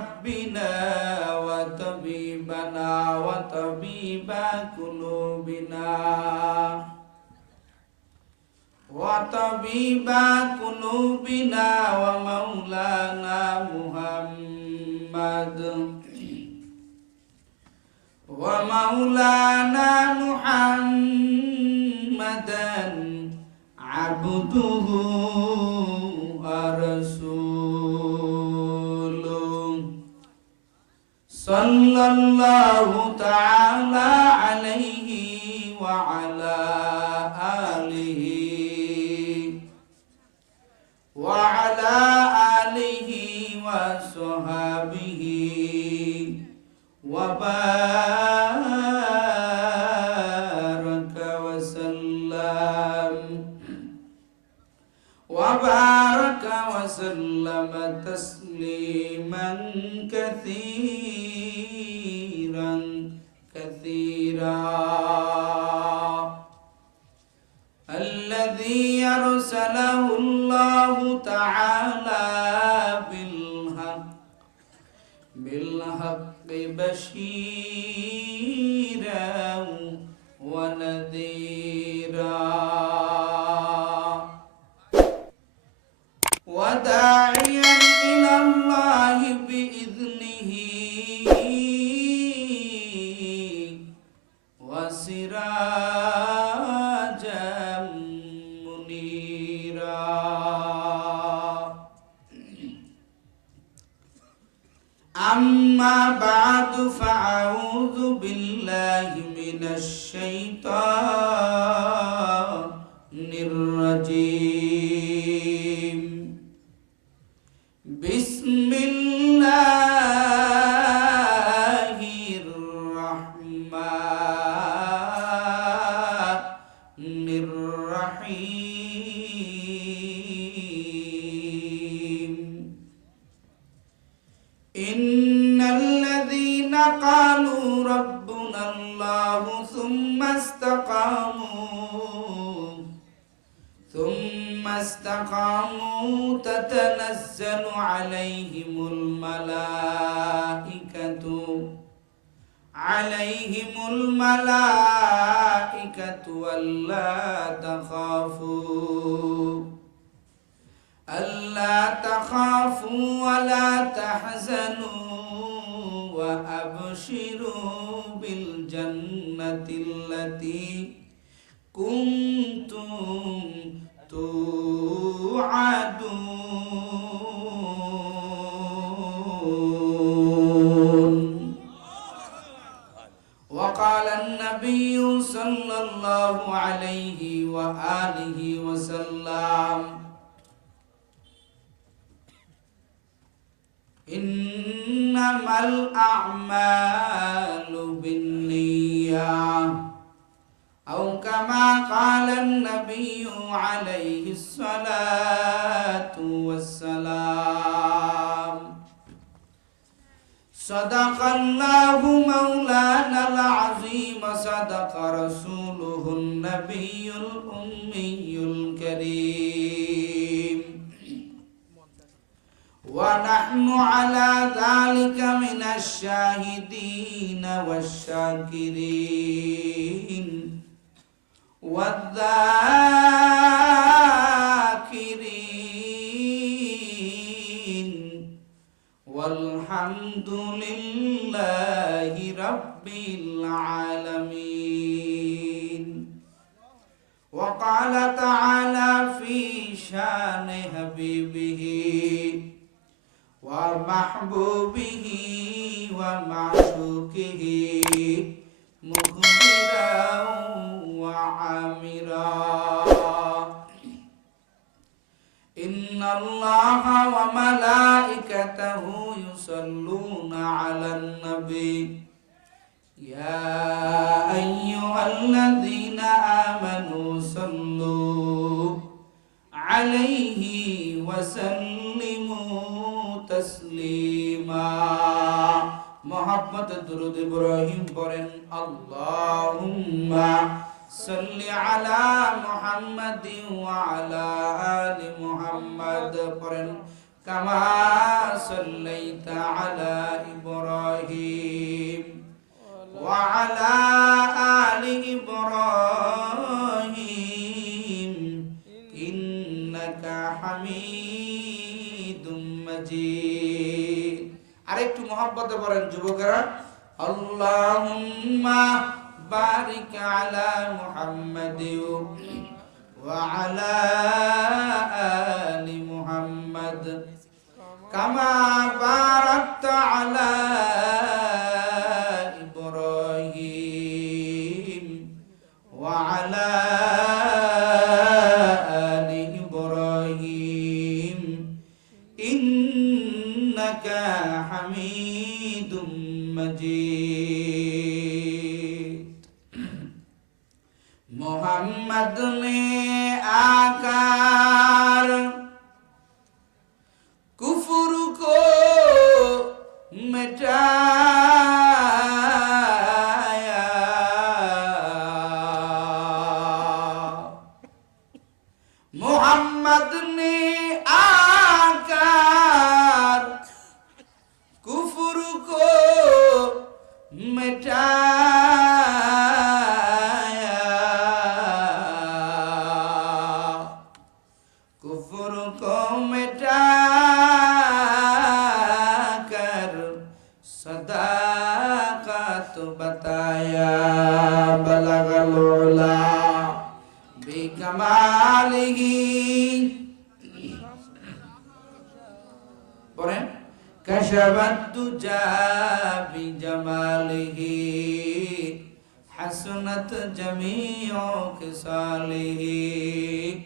ربنا وطبيبنا وطبيب قلوبنا وطبيب قلوبنا ومولانا محمد ومولانا محمدا عبده صلى الله تعالى عليه وعلى آله وعلى آله وصحبه وبارك وسلم. وبارك وسلم تسليما كثيرا كثيرا. الذي أرسله الله تعالى بالحق بالحق بشيرا ونذيرا. استقاموا تتنزل عليهم الملائكة. عليهم الملائكة ألا تخافوا. ألا تخافوا ولا تحزنوا وأبشروا بالجنة التي كنتم وآله وسلم. إنما الأعمال بالنية. أو كما قال النبي عليه الصلاة والسلام. صدق الله مولانا العظيم صدق رسوله النبي الأمي الكريم. ونحن على الشاهدين والشاكرين. والذاكرين ومعشوقه مخبرا وعامرا. إن الله وملائكته يصلون على النبي. يا أيها الذين آمنوا صلوا عليه রহমতে দুরুদ ইব্রাহিম পড়েন, আল্লাহুম্মা সাল্লি আলা মুহাম্মাদ ওয়া আলা আলি মুহাম্মাদ পড়েন, কামা সাল্লাইতা আলা ইব্রাহিম ওয়া আলা মহব্বতে পড়েন যুবকেরা। আল্লাহুম্মা বারিক আলা মুহাম্মাদি ওয়া আলা مجید محمد نے آکار کفر کو مٹایا محمد نے Sedekah tu batalah, belah kalaulah boleh? Kasya bantu jabi jama'lihi, hasuna tu jamiyo kesalihi.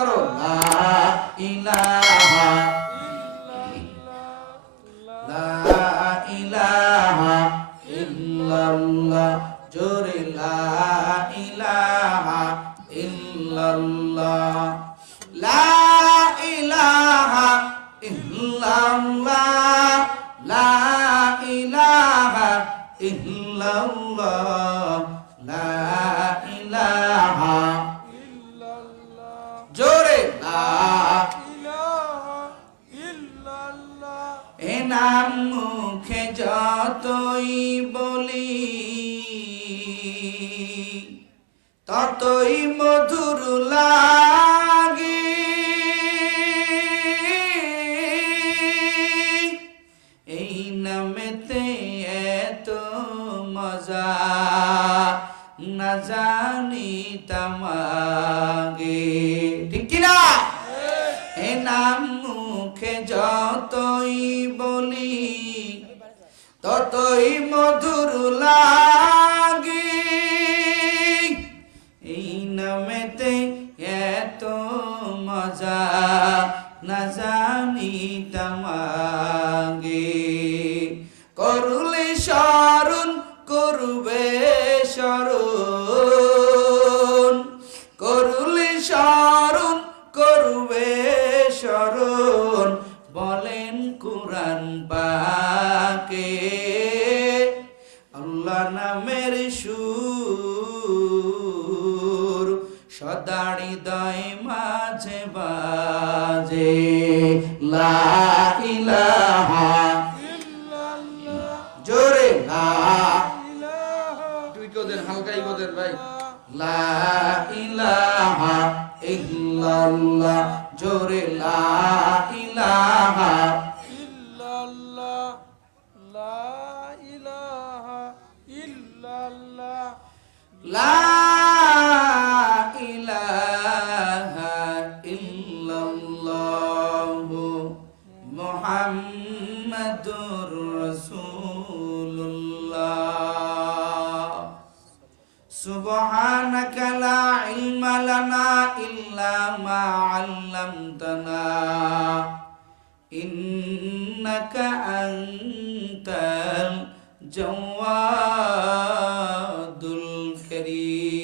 ছাড়ো। লা ইলাহা লা ইলাহা ইল্লাল্লাহ। জোরে লা ইলাহা এ নাম মুখে যতই বলি, ততই মধুর লাগে। এই নামেতে এত মজা, না জানি তামাগে জানি তামাগে করুলে স্মরণ করবে স্মরণ। করুলে স্মরণ করবে স্মরণ। বলেন কোরআন পাকে। আল্লাহ নামের সুর দাড়ি দয় মাঝে বাজে লা ইলাহা ইল্লাল্লাহ জোরে লা سبحانك لا علم لنا إلا ما علمتنا إنك أنت الجواد الكريم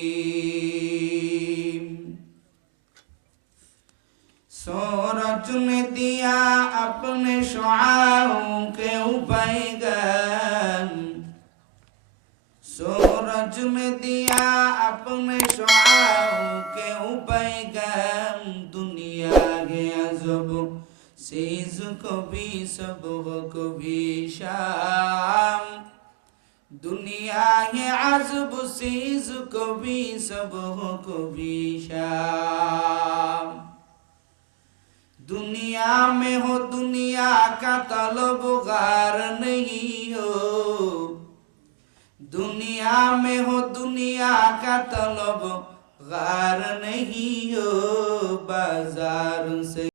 سورة نے دیا اپنے شعاؤں کے اوپر सूरज में दिया अपने शुआओं के पैगम दुनिया के अजब सीज को भी सब को भी शाम दुनिया के अजब सीज को भी सब को भी शाम दुनिया में हो दुनिया का तलबगार नहीं हो दुनिया में हो दुनिया का तलब गार नहीं हो बाजार से